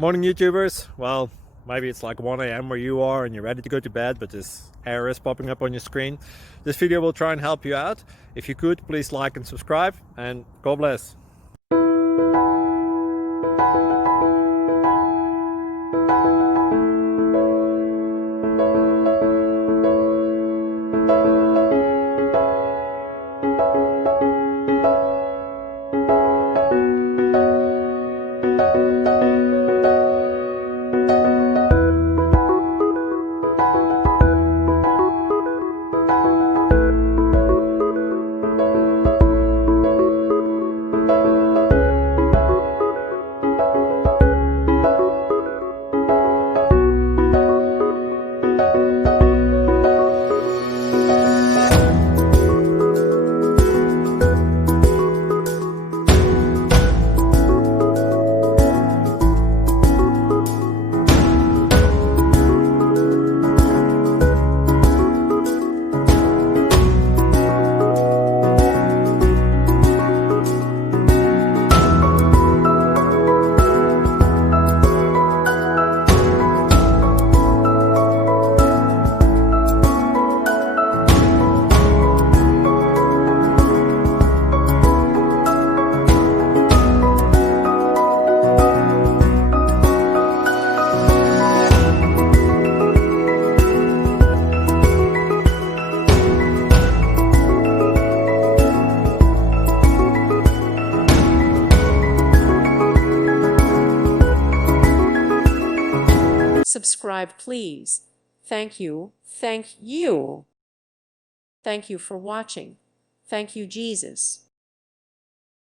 Morning YouTubers. Well, maybe it's like 1 a.m. where you are and you're ready to go to bed, but this error is popping up on your screen. This video will try and help you out. If you could, please like and subscribe, and God bless. Subscribe, please. Thank you. Thank you. Thank you for watching. Thank you, Jesus.